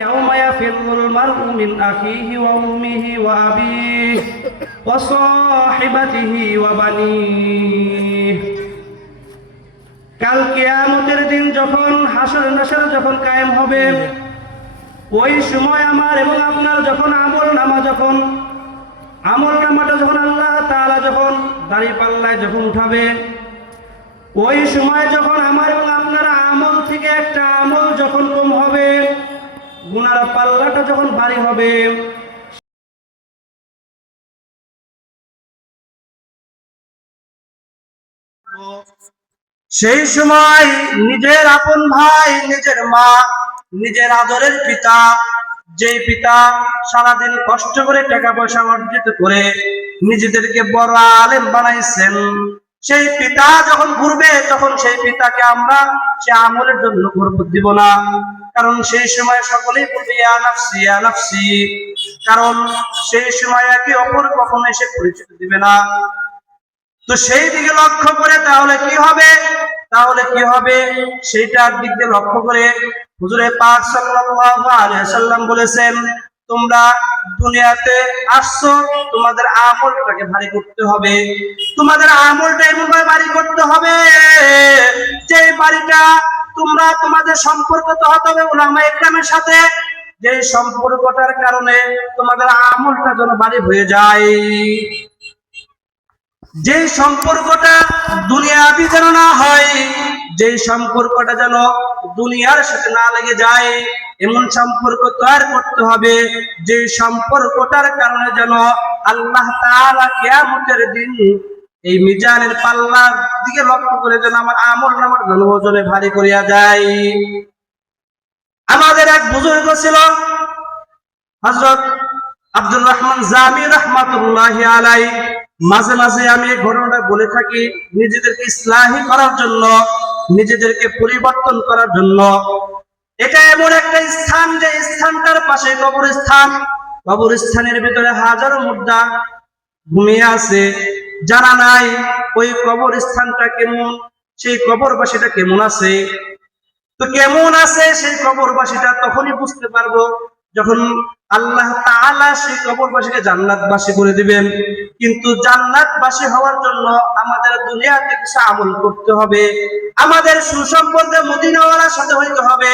يوم يفر المرء من أخيه وأمه وأبيه وصاحبته وبنيه কাল কিয়ামতের দিন যখন হাসর নাসর যখন কায়েম হবে, ওই সময় আমার এবং আপনার যখন আমল নামাটা যখন আল্লাহ তাআলা যখন দাঁড়িপাল্লায় যখন উঠাবে, ওই সময় যখন আমার এবং আপনার আমল থেকে একটা আমল যখন কম হবে, গুনার পাল্লাটা যখন ভারী হবে, সেই সময় নিজের আপন ভাই, নিজের মা, নিজের আদরের পিতা, যেই পিতা সারাদিন কষ্ট করে টাকা পয়সা অর্জিত করে নিজেদেরকে বড় আলেম বানাইছেন, সেই পিতা যখন ঘুরবে তখন সেই পিতাকে আমরা সে আমলের জন্য গুরুত্ব দিব না। কারণ সেই সময় সকলেই বলবে ইয়া নাফসি ইয়া নাফসি, কারণ সেই সময় একে অপর কখনো এসে পরিচিত দিবে না। তো সেই দিকে লক্ষ্য করে তাহলে কি হবে সেইটার দিক দিয়ে লক্ষ্য করে হুজুরে পাক সাল্লাল্লাহু আলাইহি ওয়াসাল্লাম বলেছেন, তোমরা দুনিয়াতে আসছো, তোমাদের আমলটাকে ভারী করতে হবে। তোমাদের আমলটা এমনভাবে ভারী করতে হবে যে বাড়িটা তোমরা তোমাদের সম্পর্ক তো হতে হবে উলামা ইকরামের সাথে, যে সম্পর্কটার কারণে তোমাদের আমলটা যেন ভারী হয়ে যায়, যে সম্পর্কটা দুনিয়াবি যেন না হয়, যে সম্পর্কটা যেন দুনিয়ার সাথে না লেগে যায়, এমন সম্পর্ক তৈরি করতে হবে যে সম্পর্কটার কারণে যেন আল্লাহ তাআলা কিয়ামতের দিন এই মিজানের পাল্লার দিকে লক্ষ্য করে যেন আমার আমল নামার যেন ওজনে ভারী করিয়া যায়। আমাদের এক বুজুর্গ ছিল হযরত আব্দুর রহমান জামি রাহমাতুল্লাহি আলাইহি। মাঝে মাঝে আমি এই ঘটনাটা বলে থাকি নিজেদেরকে ইসলাহি করার জন্য, নিজেদেরকে পরিবর্তন করার জন্য। এটা এমন একটা স্থান যে স্থানটার পাশে কবরস্থানের ভিতরে হাজারো মুর্দা ঘুমিয়ে আছে। জানা নাই ওই কবরস্থানটা কেমন, সেই কবরবাসীটা কেমন আছে। তো কেমন আছে সেই কবরবাসীটা তখনই বুঝতে পারবো যখন আল্লাহ তাআলা সেই কবরবাসীকে জান্নাতবাসী করে দিবেন। কিন্তু জান্নাতবাসী হওয়ার জন্য আমাদের দুনিয়াতে কিছু আমল করতে হবে। আমাদের সুসম্পর্ক মদিনাওয়ালার সাথে হইতে হবে,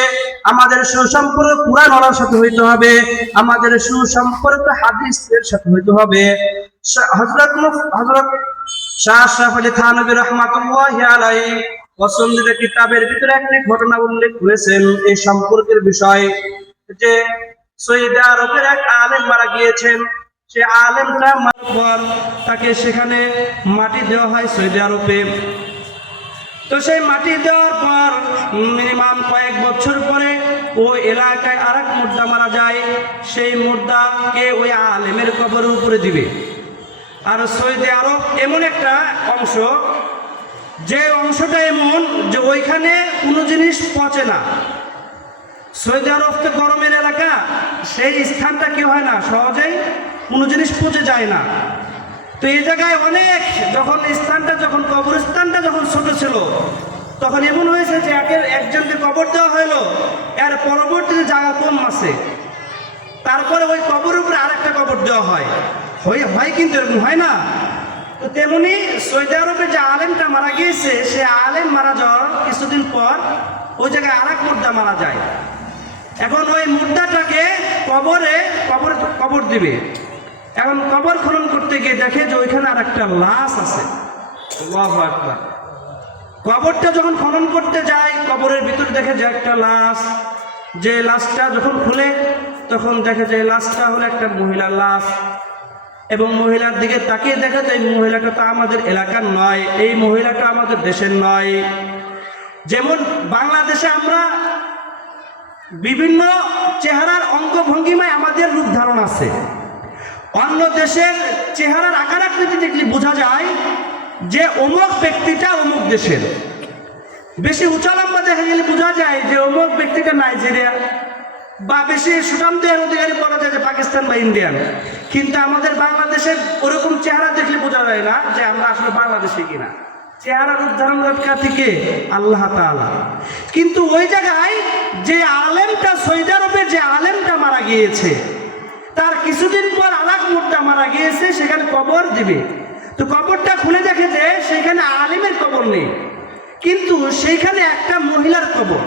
আমাদের সুসম্পর্ক কুরআনওয়ালার সাথে হইতে হবে, আমাদের সুসম্পর্ক হাদিসের সাথে হইতে হবে। হযরত শাহ আশরাফ আলী থানভী রাহমাতুল্লাহি আলাইহি পছন্দের কিতাবের ভিতরে একটি ঘটনা উল্লেখ করেছেন এই সম্পর্কের বিষয়, যে সৌদি আরবের এক আলেম মারা গিয়েছেন। সে আলেমটা মারার পর তাকে সেখানে মাটি দেওয়া হয় সৌদি আরবে। তো সেই মাটি দেওয়ার পর মিনিমাম কয়েক বছর পরে ওই এলাকায় আরেক মুর্দা মারা যায়। সেই মুর্দাকে ওই আলেমের কবরের উপরে দিবে। আর সৌদি আরব এমন একটা অংশ, যে অংশটা এমন যে ওইখানে কোনো জিনিস পচে না। সৌদি আরব তো গরমের এলাকা, সেই স্থানটা কি হয় না, সহজেই কোনো জিনিস পচে যায় না। তো এই জায়গায় অনেক যখন কবরস্থানটা যখন ছোট ছিল, তখন এমন হয়েছে যে একজনকে কবর দেওয়া হইলো, এর পরবর্তীতে জায়গা কম আছে, তারপরে ওই কবরের উপরে আরেকটা কবর দেওয়া হয় কিন্তু এরকম হয় না। তো তেমনি সৌদি আরবে যে আলেমটা মারা গিয়েছে, সে আলেম মারা যাওয়ার কিছুদিন পর ওই জায়গায় আরেক মুর্দা মারা যায়। এখন ওই মুর্দাটাকে কবর দিবে। এখন কবর খনন করতে গিয়ে দেখে যে ওইখানে আরেকটা লাশ আছে। আল্লাহু আকবার। কবরটা যখন খনন করতে যায়, কবরের ভিতর দেখে যে একটা লাশ। যে লাশটা যখন খুলে তখন দেখে যে লাশটা হলো একটা মহিলার লাশ, এবং মহিলার দিকে তাকিয়ে দেখে যে এই মহিলাটা তো আমাদের এলাকার নয়, এই মহিলাটা আমাদের দেশের নয়। যেমন বাংলাদেশে আমরা বিভিন্ন চেহারার অঙ্গভঙ্গিমায় আমাদের রূপ ধারণ আছে, অন্য দেশের চেহারার আকার আকৃতি দেখলে বোঝা যায় যে অমুক ব্যক্তিটা অমুক দেশের। বেশি উঁচা লম্বা দেখা গেলে বোঝা যায় যে অমুক ব্যক্তিটা নাইজেরিয়া, বা বেশি সুঠাম দেহের অধিকারী বলা যায় যে পাকিস্তান বা ইন্ডিয়ান। কিন্তু আমাদের বাংলাদেশের ওরকম চেহারা দেখলে বোঝা যায় না যে আমরা আসলে বাংলাদেশি কিনা। চেহারার উদ্ধারণ থেকে আল্লাহ তাআলা। কিন্তু ওই জায়গায় যে আলেমটা সৌদি আরবের যে আলেমটা গিয়েছে, তার কিছুদিন পর আরেক মুর্দা মারা গিয়েছে, সেখানে কবর দিবে। তো কবরটা খুলে দেখে যে সেখানে আলেমের কবর নেই, কিন্তু সেইখানে একটা মহিলার কবর।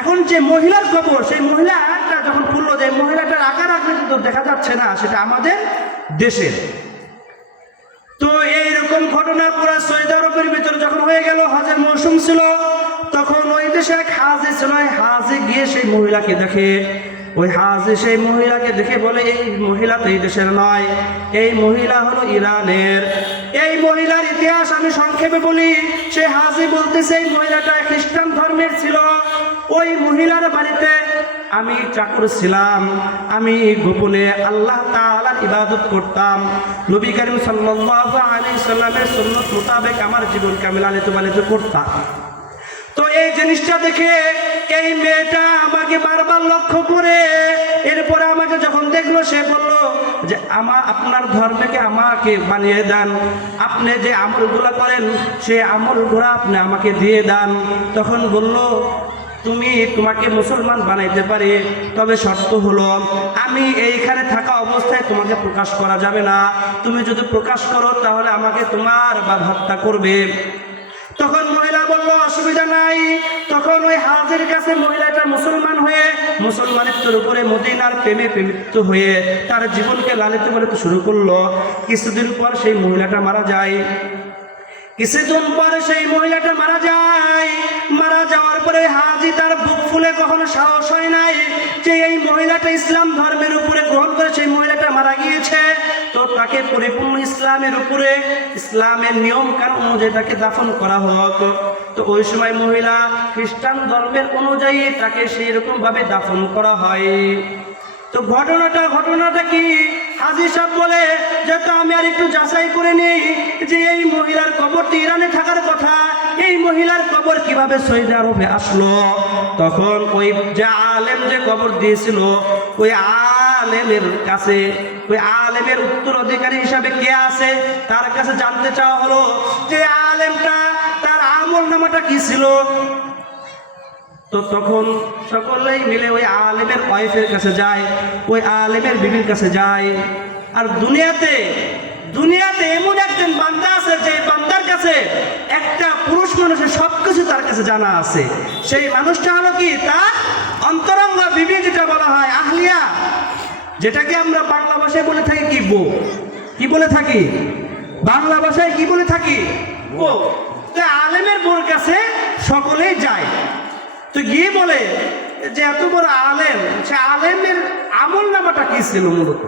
এখন যে মহিলার কবর, সেই মহিলাটা যখন খুললো, যে মহিলাটার আকার আকৃতি তো দেখা যাচ্ছে না, সেটা আমাদের দেশের। তো এইরকম ঘটনা পুরো সৌদি আরবের ভিতরে যখন হয়ে গেল, হজের মৌসুম ছিল, তখন ওই দেশে এক হাজি ছিল, হাজি গিয়ে সেই মহিলাকে দেখে, ওই হাজি সেই মহিলাকে দেখে বলে, এই মহিলা তো এই দেশের নয়, এই মহিলা হলো ইরানের। এই মহিলার ইতিহাস আমি সংক্ষেপে বলি। সেই হাজি বলতেছে, এই মহিলাটা খ্রিস্টান ধর্মের ছিল। ওই মহিলার বাড়িতে আমি চাকর ছিলাম, আমি গোপনে আল্লাহ তাআলার ইবাদত করতাম, নবী করিম সাল্লাল্লাহু আলাইহি সাল্লামের সুন্নাত মোতাবেক আমার জীবনকে আমি লালিত পালিত করতাম। তো এই জিনিসটা দেখে এই মেয়েটা আমাকে বারবার লক্ষ্য করে, এরপরে আমাকে যখন দেখলো, সে বলল যে আপনার ধর্মকে আমাকে বানিয়ে দেন, আপনি যে আমলগুলো করেন সেই আমলগুলো আপনি আমাকে দিয়ে দেন। তখন বলল, তোমাকে মুসলমান বানাইতে পারি, তবে শর্ত হলো আমি এইখানে থাকা অবস্থায় তোমাকে প্রকাশ করা যাবে না, তুমি যদি প্রকাশ করো তাহলে আমাকে তোমার বাপ হত্যা করবে। তখন মহিলা বলল, অসুবিধা নাই। তখন ওই হাজির কাছে মহিলাটা মুসলমান হয়ে, মুসলমানের উপরে মদিনার প্রেমে প্রেমিত হয়ে তার জীবনকে লালিত পালিত শুরু করলো। কিছুদিন পর সেই মহিলাটা মারা যায়। কিছুদিন পরে সেই মহিলাটা মারা যায়। মারা যাওয়ার পরে হাজি তার বুক ফুলে কখনো সাহস হয় নাই যে এই মহিলাটা ইসলাম ধর্মের উপরে গ্রহণ করে, সেই মহিলাটা মারা গিয়েছে, তো তাকে পরিপূর্ণ ইসলামের উপরে, ইসলামের নিয়ম কানুন অনুযায়ী তাকে দাফন করা হোক। তো ওই সময় মহিলা খ্রিস্টান ধর্মের অনুযায়ী তাকে সেই রকম ভাবে দাফন করা হয়। তো ঘটনাটা কি, হাজী সাহেব বলে যে তো আমি আর একটু যাচাই করে নেই যে এই মহিলার কবরটি ইরানে থাকার কথা, এই মহিলার কবর কিভাবে সৌদি আরবে আসলো। তখন ওই যে আলেম যে কবর দিয়েছিল, ওই আলেমের কাছে, ওই আলেমের উত্তরাধিকারী হিসাবে কে আছে তার কাছে জানতে চাওয়া হলো যে আলেমটা, তার আমল নামাটা কি ছিল। তো তখন সকলেই মিলে ওই আলেমের ওয়াইফের কাছে যায়, ওই আলেমের বিবির কাছে যায়। আর দুনিয়াতে এমন একজন বান্দা আছে যে বান্দার কাছে একটা পুরুষ মানুষের সবকিছু তার কাছে জানা আছে। সেই মানুষটা হলো কি, তার অন্তরঙ্গ বিবি, যেটা বলা হয় আহলিয়া, যেটাকে আমরা বাংলা ভাষায় বলে থাকি কি, বউ। কি বলে থাকি বাংলা ভাষায়, কি বলে থাকি, বউ। তো আলেমের বউর কাছে সকলেই যায়। তো গিয়ে বলে যে এত বড় আলেম, সে আলেমের আমল নামাটা কি ছিল, মূলত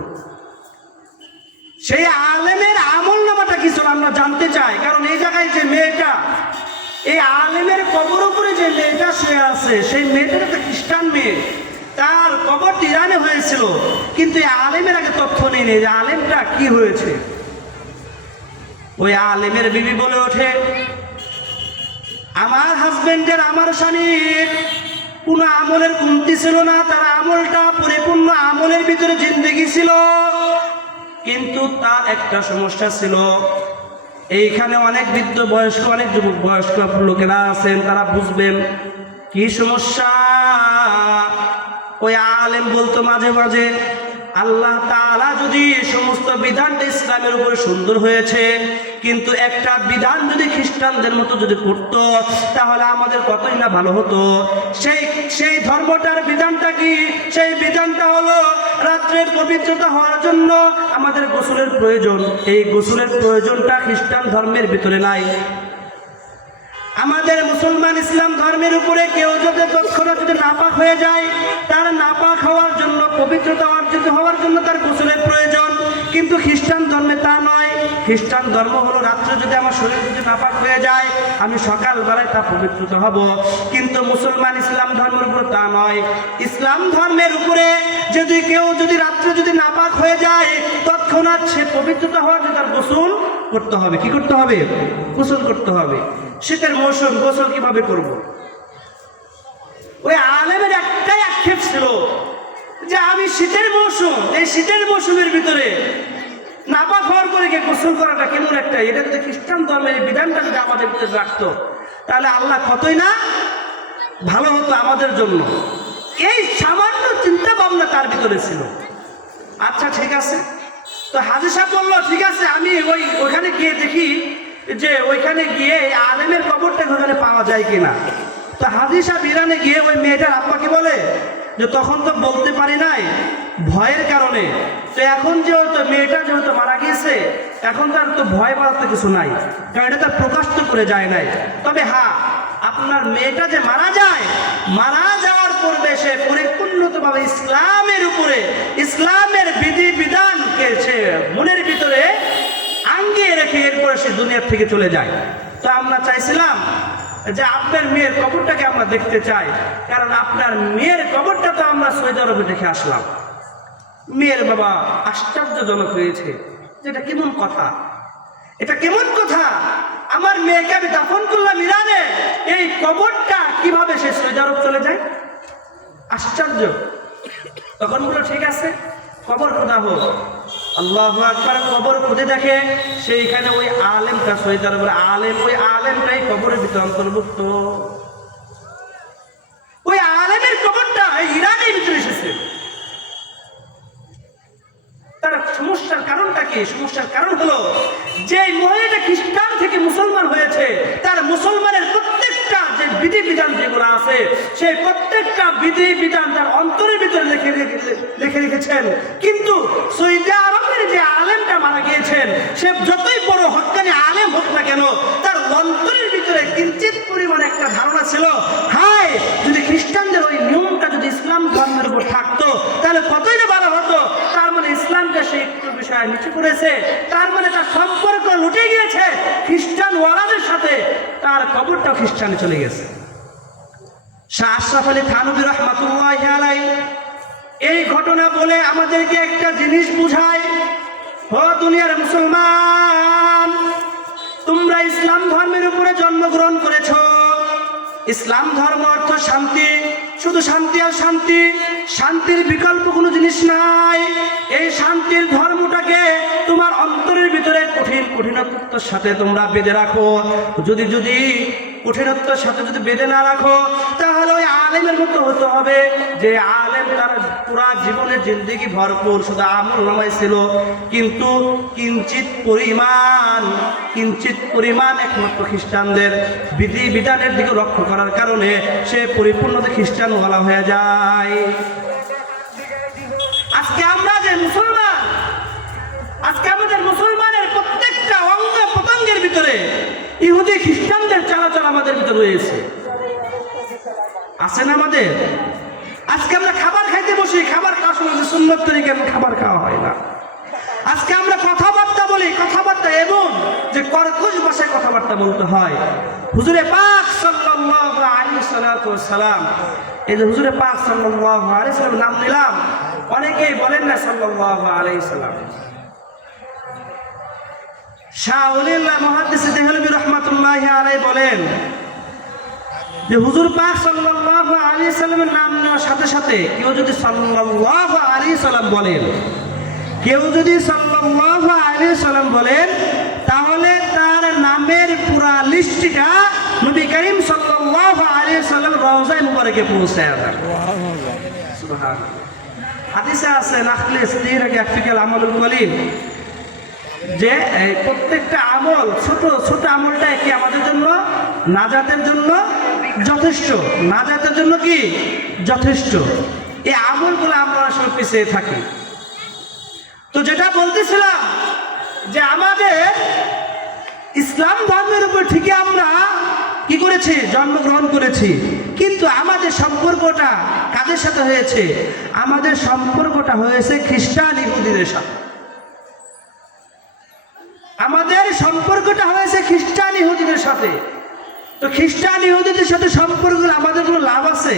সেই আলেমের আমল নামাটা কি ছিল আমরা জানতে চাই। কারণ এই জায়গায় যে মেয়েটা, এই আলেমের কবর উপরে যে মেয়েটা শুয়ে আছে, সেই মেয়েটার একটা খ্রিস্টান মেয়ে, তার কবর ইরানে হয়েছিল, কিন্তু এই আলেমের আগে তথ্য নেই যে আলেমটা কি হয়েছে। ওই আলেমের বিবি বলে ওঠে, আমার হাজবেন্ডের, আমার স্বামীর কোনো আমলের কমতি ছিল না, তার আমলটা পরিপূর্ণ আমলের ভিতরে জিন্দেগি ছিল, কিন্তু তার একটা সমস্যা ছিল। এইখানে অনেক বৃদ্ধ বয়স্ক, অনেক যুবক বয়স্ক লোকেরা আছেন, তারা বুঝবেন কি সমস্যা। ওই আলেম বলতো মাঝে মাঝে, আল্লাহ তাআলা যদি সমস্ত বিধানটা ইসলামের উপরে সুন্দর হয়েছে, কিন্তু একটা বিধান যদি খ্রিস্টানদের মতো যদি করতো তাহলে আমাদের কতই না ভালো হতো। সেই ধর্মটার বিধানটা কি? সেই বিধানটা হলো রাত্রের পবিত্রতা হওয়ার জন্য আমাদের গোসলের প্রয়োজন। এই গোসলের প্রয়োজনটা খ্রিস্টান ধর্মের ভিতরে নাই। আমাদের মুসলমান ইসলাম ধর্মের উপরে কেউ যদি তৎক্ষণাৎ যদি নাপাক হয়ে যায়, তার নাপাক হওয়ার জন্য, পবিত্রতা অর্জিত হওয়ার জন্য তার গোসলের প্রয়োজন, কিন্তু খ্রিস্টান ধর্মে তা নয়। খ্রিস্টান ধর্ম হলো রাত্রে যদি আমার শরীর যদি নাপাক হয়ে যায়, আমি সকালবেলায় তা পবিত্রতা হব, কিন্তু মুসলমান ইসলাম ধর্মের উপরে তা নয়। ইসলাম ধর্মের উপরে যদি কেউ যদি রাত্রে যদি নাপাক হয়ে যায়, তৎক্ষণাৎ সে পবিত্রতা হওয়ার জন্য তার গোসল করতে হবে। কি করতে হবে? গোসল করতে হবে। শীতের মৌসুম, গোসল কিভাবে করব? ওই আলেমের একটাই আক্ষেপ ছিল যে আমি শীতের মৌসুম, এই শীতের মৌসুমের ভিতরে নাপাক হওয়ার পরে গোসল করাটা কেমন একটা, এটা যদি খ্রিস্টান ধর্মের বিধানটা যদি আমাদের ভিতরে রাখতো তাহলে আল্লাহ কতই না ভালো হতো আমাদের জন্য। এই সামান্য চিন্তা ভাবনা তার ভিতরে ছিল। আচ্ছা ঠিক আছে, তো হাজী সাহেব বললো ঠিক আছে, আমি ওইখানে গিয়ে দেখি যে ওইখানে গিয়ে আলেমের কবরটা ওখানে পাওয়া যায় কিনা। তো হাজী সাহেব ইরানে গিয়ে ওই মেয়েটার আব্বাকে বলে যে তখন তো বলতে পারি নাই ভয়ের কারণে, তো এখন যেহেতু মেয়েটা যেহেতু মারা গিয়েছে এখন তার তো ভয় পাওয়ার তো কিছু নাই, কারণ এটা তার প্রকাশ তো করে যায় নাই। তবে হ্যাঁ, আপনার মেয়েটা যে মারা যায়, মারা যাওয়ার পূর্বে সে পরিপূর্ণভাবে ইসলামের উপরে, ইসলামের বিধি বিধানকে সে মনের ভিতরে আঙ্গিয়ে রেখে এরপরে সে দুনিয়ার থেকে চলে যায়। তো আমরা চাইছিলাম যে আপনার মেয়ের কবরটাকে আমরা দেখতে চাই, কারণ আপনার মেয়ের কবরটা তো আমরা সৌদি আরবে দেখে আসলাম। মেয়ের বাবা আশ্চর্যজনক হয়েছে, যেটা কেমন কথা, এটা কেমন কথা, আমার মেয়েকে আমি দাফন করলাম ইরানে, এই কবরটা কিভাবে সে সৌদি আরব চলে যায়, আশ্চর্য। তখন বললো ঠিক আছে, কবর খোদা হোক। আল্লাহু আকবার, কবর খুঁজে দেখে সেইখানে ওই আলেমটা সৌদি আরবের আলেম, ওই আলেমটাই কবরের ভিতরে অন্তর্ভুক্ত। ওই আলেমের কবরটা ইরানের ভিতরে এসেছে। তার সমস্যার কারণটা কি? সমস্যার কারণ হলো যে মহিলাটা খ্রিস্টান থেকে মুসলমান হয়েছে, তার মুসলমানের প্রত্যেকটা যে বিধি বিধান যেগুলো আছে, সেই প্রত্যেকটা বিধি বিধান তার অন্তরের ভিতরে লিখে রেখেছেন। কিন্তু সৌদি আরবের যে আলেমটা মারা গিয়েছেন, সে যতই বড় হক্কানি আলেম হোক না কেন, তার অন্তরের ভিতরে কিঞ্চিত পরিমাণে একটা ধারণা ছিল, হায় যদি খ্রিস্টানদের ওই নিয়মটা যদি ইসলাম ধর্মের উপর থাকতো তাহলে কতই না ভালো হতো। তার মানে ইসলামকে সে একটু বিষয় নিচে করেছে, তার মানে তার সম্পর্ক লুটে গিয়েছে খ্রিস্টান ওয়ালাদের সাথে, তার কবরটা খ্রিস্টানে চলে গেছে। শাহ আশরাফ আলী থানভী রাহমাতুল্লাহি আলাইহি এই ঘটনা বলে আমাদেরকে একটা জিনিস বুঝায়, ও দুনিয়ার মুসলমান, তোমরা ইসলাম ধর্মের উপরে জন্মগ্রহণ করেছ। ইসলাম ধর্ম অর্থ শান্তি, শুধু শান্তি আর শান্তি, শান্তির বিকল্প কোনো জিনিস নাই। এই শান্তির ধর্মটাকে তোমার অন্তরের ভিতরে কঠিনত্বের সাথে তোমরা বেঁধে রাখো। যদি কঠিনত্বের সাথে যদি বেঁধে না রাখো, তাহলে ওই আলেমের মতো হতে হবে যে আলেম তার পুরা জীবনের জিন্দেগি ভরপুর শুধু আমল নামায় ছিল, কিন্তু কিঞ্চিত পরিমাণ একমাত্র খ্রিস্টানদের বিধি বিধানের দিকে লক্ষ্য করার কারণে সে পরিপূর্ণতা খ্রিস্টান বলা হয়ে যায়। আজকে আমরা যে মুসলমান, আজকে আমাদের মুসলমানের প্রত্যেকটা অঙ্গ প্রত্যঙ্গের ভিতরে ইহুদি খ্রিস্টানদের চালাচল আমাদের ভিতরে রয়েছে, আছে না আমাদের? আজকে আমরা খাবার খাইতে বসি, খাবার খাওয়ার সময় সুন্নত তরিকায় খাবার খাওয়া হয় না। আজকে আমরা কথাবার্তা বলি, কথাবার্তা এমন যে কর্কশ ভাষায় কথাবার্তা বলতে হয়। হুজুরে পাক সাল্লাল্লাহু আলাইহি সাল্লাম, এই যে হুজুরে পাক সাল্লাল্লাহু আলাইহি সাল্লাম নাম নিলাম, অনেকেই বলেন না সাল্লাল্লাহু আলাইহি সাল্লাম। শাহ ওলিউল্লাহ মুহাদ্দিস দেহলভী রাহমাতুল্লাহি আলাইহি বলেন যে হুজুর পাক সাল্লাল্লাহু আলাইহি সাল্লামের নাম নেওয়ার সাথে সাথে কেউ যদি সাল্লাল্লাহু আলাইহি সাল্লাম বলেন, বলেন, তাহলে তার নামের পুরা লিস্টটা নবী করিম সাল্লাল্লাহু আলাইহি সাল্লাম রওজায়ে মুবারকে পৌঁছায় যায়। সুবহানাল্লাহ। হাদিসে আছে নাখলে ইস্তিরাকে আফিকাল আমলুল কলিল, যে প্রত্যেকটা আমল ছোট আমলটা কি আমাদের জন্য নাজাতের জন্য যথেষ্ট, নাজাতের জন্য কি যথেষ্ট। এই আমলগুলো আমরা আসলে পিছিয়ে থাকি। তো যেটা বলতেছিলাম যে আমাদের ইসলাম ধর্মের উপর ঠিকই আমরা কি করেছি, জন্মগ্রহণ করেছি, কিন্তু আমাদের সম্পর্কটা কাদের সাথে হয়েছে? আমাদের সম্পর্কটা হয়েছে খ্রিস্টান ইহুদিদের সাথে। আমাদের সম্পর্কটা হয়েছে খ্রিস্টান ইহুদিদের সাথে। তো খ্রিস্টান ইহুদিদের সাথে সম্পর্ক আমাদের কোনো লাভ আছে?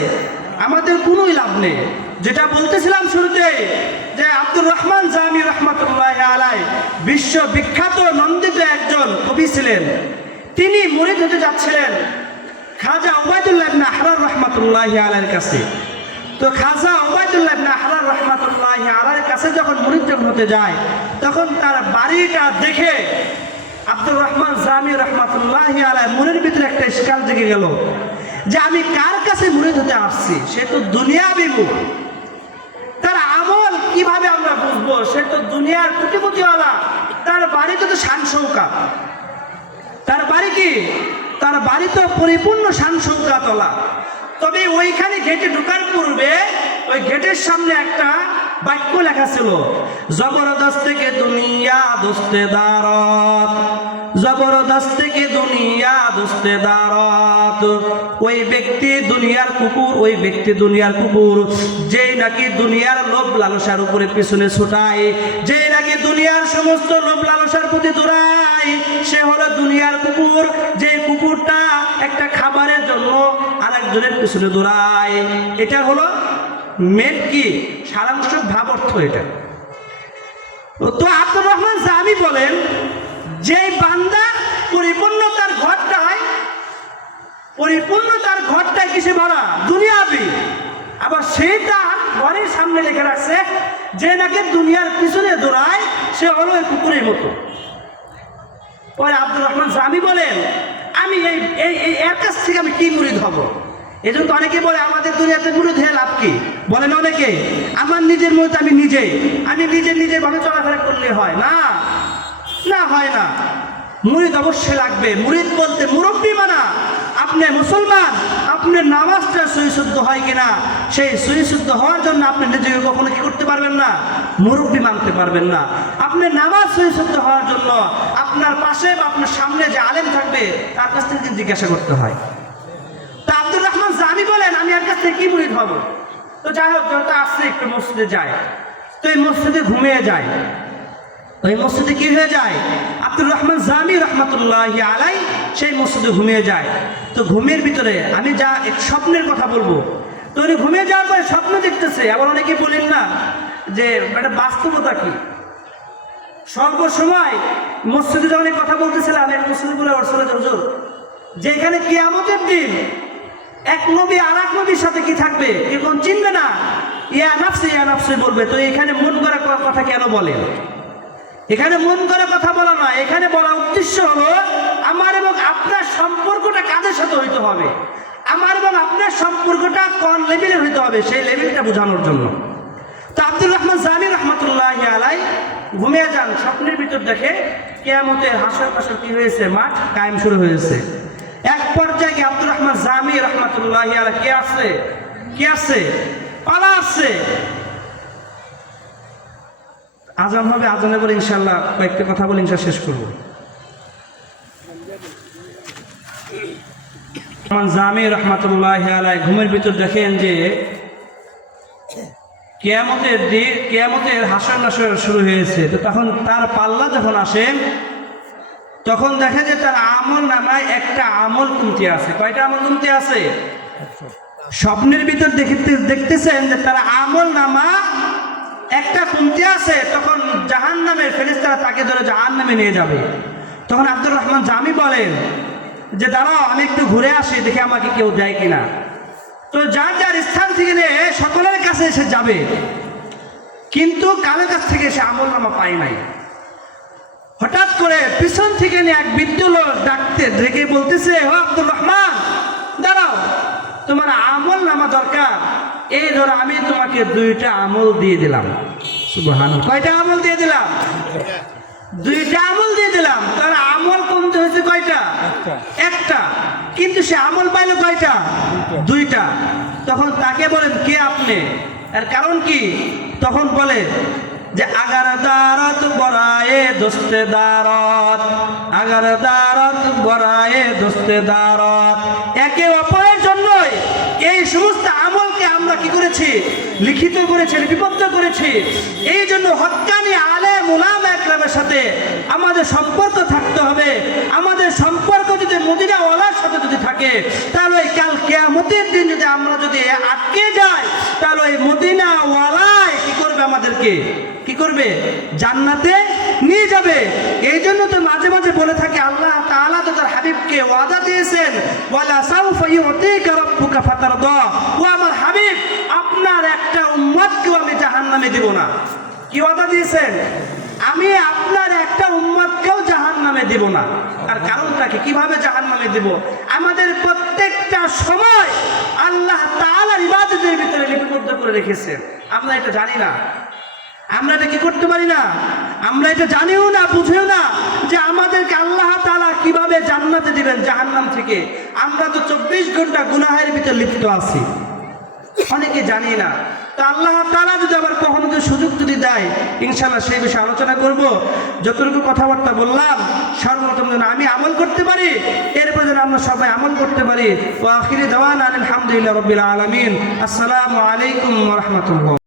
আমাদের কোনোই লাভ নেই। যেটা বলতেছিলাম শুরুতে যে আব্দুর রহমান জামি রহমাতুল্লাহি আলাইহি বিশ্ব বিখ্যাত নন্দিত একজন কবি ছিলেন। তিনি মুরিদ হতে যাচ্ছিলেন খাজা ওবায়দুল্লাহ ইবনে আহরার রহমাতুল্লাহি আলাইহির কাছে। তো খাজা ওবায়দুল্লাহ ইবনে আহরার রহমাতুল্লাহি আলাইহির কাছে যখন মুরিদ হতে যায়, তখন তার বাড়িটা দেখে আব্দুর রহমান জামি রহমাতুল্লাহি আলাইহি মনের ভিতরে একটা ইশকাল জেগে গেল যে আমি কার কাছে মুরিদ হতে আসছি? সে তো দুনিয়া বিমুখ, তার আমল কিভাবে আমরা বুঝবো? সে তো দুনিয়ার কোটিপতিওয়ালা, তার বাড়ি তো শান শৌকত, তার বাড়ি কি? তার বাড়ি তো পরিপূর্ণ শান শৌকতওয়ালা। তবে ওইখানে গেটে ঢোকার পূর্বে ওই গেটের সামনে একটা বাক্য লেখা ছিল, জবরদস্ত কে দুনিয়া দোস্তে দারত, জবরদস্ত কে দুনিয়া দোস্তে দারত। ওই ব্যক্তি দুনিয়ার কুকুর, ওই ব্যক্তি দুনিয়ার কুকুর, যেই নাকি দুনিয়ার লোভ লালসার উপরে পিছনে ছুটায়, যেই নাকি দুনিয়ার সমস্ত লোভ লালসার প্রতি দৌড়ায়, সে হলো দুনিয়ার কুকুর। যে কুকুরটা একটা খাবারের জন্য আরেকজনের পিছনে দৌড়ায়। এটা হলো মেন কি সারাংশ ভাব অর্থ এটা। তো আব্দুর রহমান জামি বলেন, যে বান্দা পরিপূর্ণ তার ঘরটায়, পরিপূর্ণ তার ঘরটায় কিসে ভরা? দুনিয়াবি। আবার সেটা ঘরের সামনে লেখে রাখছে, যে নাকি দুনিয়ার পিছনে দৌড়ায় সে হলো ওই কুকুরের মতো। পরে আব্দুর রহমান জামি বলেন, আমি এই এর কাছ থেকে আমি কি মুরিদ হব? এই জন্য অনেকে বলে আমাদের দুনিয়াতে মুরিদ হয়ে লাভ কি? বলেন অনেকে, আমার নিজের মতো আমি নিজের ভাবে চলাফেরা করলে হয় না, না হয় না। মুরিদ অবশ্যই লাগবে। মুরিদ বলতে মুরব্বী মানা। আপনি মুসলমান, আপনার নামাজটা সহিশুদ্ধ হয় কিনা, সেই সহিশুদ্ধ হওয়ার জন্য আপনি নিজেকে কখনো কি করতে পারবেন না? মুরব্বী মানতে পারবেন না। আপনার নামাজ সহিশুদ্ধ হওয়ার জন্য আপনার পাশে বা আপনার সামনে যে আলেম থাকবে তার কাছ থেকে জিজ্ঞাসা করতে হয়। তা আব্দুর রহমান জামি বলেন, আমি এর কাছ থেকে কি মুরিদ হব? তো যাই হোক, যত আসছে একটু মসজিদে যায়, তো এই মসজিদে ঘুমিয়ে যায়। ওই মসজিদে কি হয়ে যায়? আব্দুর রহমান জামি রহমাতুল্লাহি আলাই সেই মসজিদে ঘুমিয়ে যায়। তো ঘুমের ভিতরে আমি যা এক স্বপ্নের কথা বলবো, তো উনি ঘুমিয়ে যাওয়ার পরে স্বপ্ন দেখতেছে। আবার অনেকে বলেন না যে এটা বাস্তবতা কি? সর্বসময় মসজিদে যখন এই কথা বলতেছিলাম, এক মসজিদে বলে হুজুর, যে এখানে কিয়ামতের দিন এক নবী আর এক নবীর সাথে কি থাকবে, এখন চিনবে না, ইয়া নাফসি বলবে। তো এখানে মন করা কথা কেন বলে? এখানে মন করা কথা বলা নয়, এখানে বলা উদ্দেশ্য হলো আমার এবং আপনার সম্পর্কটা কাদের সাথে হইতে হবে, আমার এবং আপনার সম্পর্কটা কোন লেভেলে হইতে হবে, সেই লেভেলটা বোঝানোর জন্য। তো আব্দুর রহমান জামি রহমাতুল্লাহি আলাই ঘুমিয়ে যান। স্বপ্নের ভিতর দেখে কিয়ামতের হাসর পাশর কি হয়েছে, মাঠ কায়েম শুরু হয়েছে। এক পর্যায়ে আব্দুর রহমান জামি রহমাতুল্লাহি আলাই কি আসছে পালা আসছে। আজান হবে, আজানে বলে ইনশাল্লাহ কয়েকটা কথা বলে ইনশাল্লাহ শেষ করবো। জামি রহমাতুল্লাহি আলাই ঘুমের ভিতর দেখেন যে কিয়ামতের হাসর নাসর শুরু হয়েছে। তো তখন তার পাল্লা যখন আসে, তখন দেখে যে তার আমল নামায় একটা আমল কমতি আছে। কয়টা আমল কমতি আছে? স্বপ্নের ভিতর দেখতেছেন যে তার আমল নামা একটা কমতি আছে। তখন জাহান্নামের ফেরেশতারা তাকে ধরে জাহান্নামে নিয়ে যাবে। তখন আব্দুর রহমান জামি বলেন যে দাঁড়াও, আমি একটু ঘুরে আসি, দেখে আমাকে কেউ দেয় কিনা। তো যার যার স্থান থেকে নিয়ে সকলের কাছে এসে যাবে, কিন্তু কারোর কাছ থেকে সে আমল নামা পায় নাই। হঠাৎ করে পিছন থেকে নিয়ে এক বৃদ্ধ লোক ডেকে বলতেছে, ও আব্দুর রহমান, দাঁড়াও, তোমার আমল নামা দরকার। এই ধরো আমি তোমাকে 2টা আমল দিয়ে দিলাম। সুবহানাল্লাহ। কয়টা আমল দিয়ে দিলাম? 2টা আমল দিয়ে দিলাম। তার আমল কমতে হয়েছে কয়টা? একটা। কিন্তু সে আমল পাইলো কয়টা? 2টা। তখন তাকে বলেন, কে আপনি? এর কারণ কি? তখন বলে যে আগার দারত বরায়ে দোস্তে দারত, আগার দারত বরায়ে দোস্তে দারত। একে অপরের জন্যই এই সমস্ত আমলকে আমরা কি করেছি? লিখিত করেছি, লিপিবদ্ধ করেছি। এই জন্য হক্কানি আলেম উলামা একরামের সাথে আমাদের সম্পর্ক থাকতে হবে। আমাদের সম্পর্ক যদি মদিনা ওয়ালার সাথে যদি থাকে, তাহলে কাল কিয়ামতের দিন যদি আমরা যদি আটকে যাই, তাহলে ওই মদিনা ওয়ালায় কি করবে? আমাদেরকে কি করবে? জান্নাতে নিয়ে যাবে। এই জন্য তো মাঝে মাঝে বলে থাকে, আল্লাহ তাআলা তো তার হাবিবকে ওয়াদা দিয়েছেন, ওয়ালা সাউফা ইউতিকা রাব্বুকা ফাতারদা। ও আমার হাবিব, আপনার একটা উম্মতকেও আমি জাহান্নামে দেব না। কি ওয়াদা দিয়েছেন? আমি আপনার একটা উম্মতকেও জাহান্নামে দেব না। আর কারণটা কি? কিভাবে জাহান্নামে দেব? আমাদের প্রত্যেকটা সময় আল্লাহ তাআলার ইবাদতের ভিতরে লিপিবদ্ধ করে রেখেছেন। আমরা এটা জানি না। আমরা এটা কি করতে পারি না? আমরা এটা জানিও না, বুঝেও না যে আমাদেরকে আল্লাহ তাআলা কিভাবে জান্নাতে দিবেন জাহান্নাম থেকে। আমরা তো 24 ঘন্টা গুনাহের ভিতরে লিপ্ত আছি, অনেকে জানি না। তো আল্লাহ তাআলা যদি আবার কখনো সুযোগ যদি দেয়, ইনশাআল্লাহ সেই বিষয়ে আলোচনা করব। যতটুকু কথাবার্তা বললাম সর্বপ্রথম যেন আমি আমল করতে পারি, এরপর যেন আমরা সবাই আমল করতে পারি। ওয়া আখিরি দাওয়ানা আলহামদুলিল্লাহি রাব্বিল আলামিন। আসসালামু আলাইকুম ওয়া রাহমাতুল্লাহ।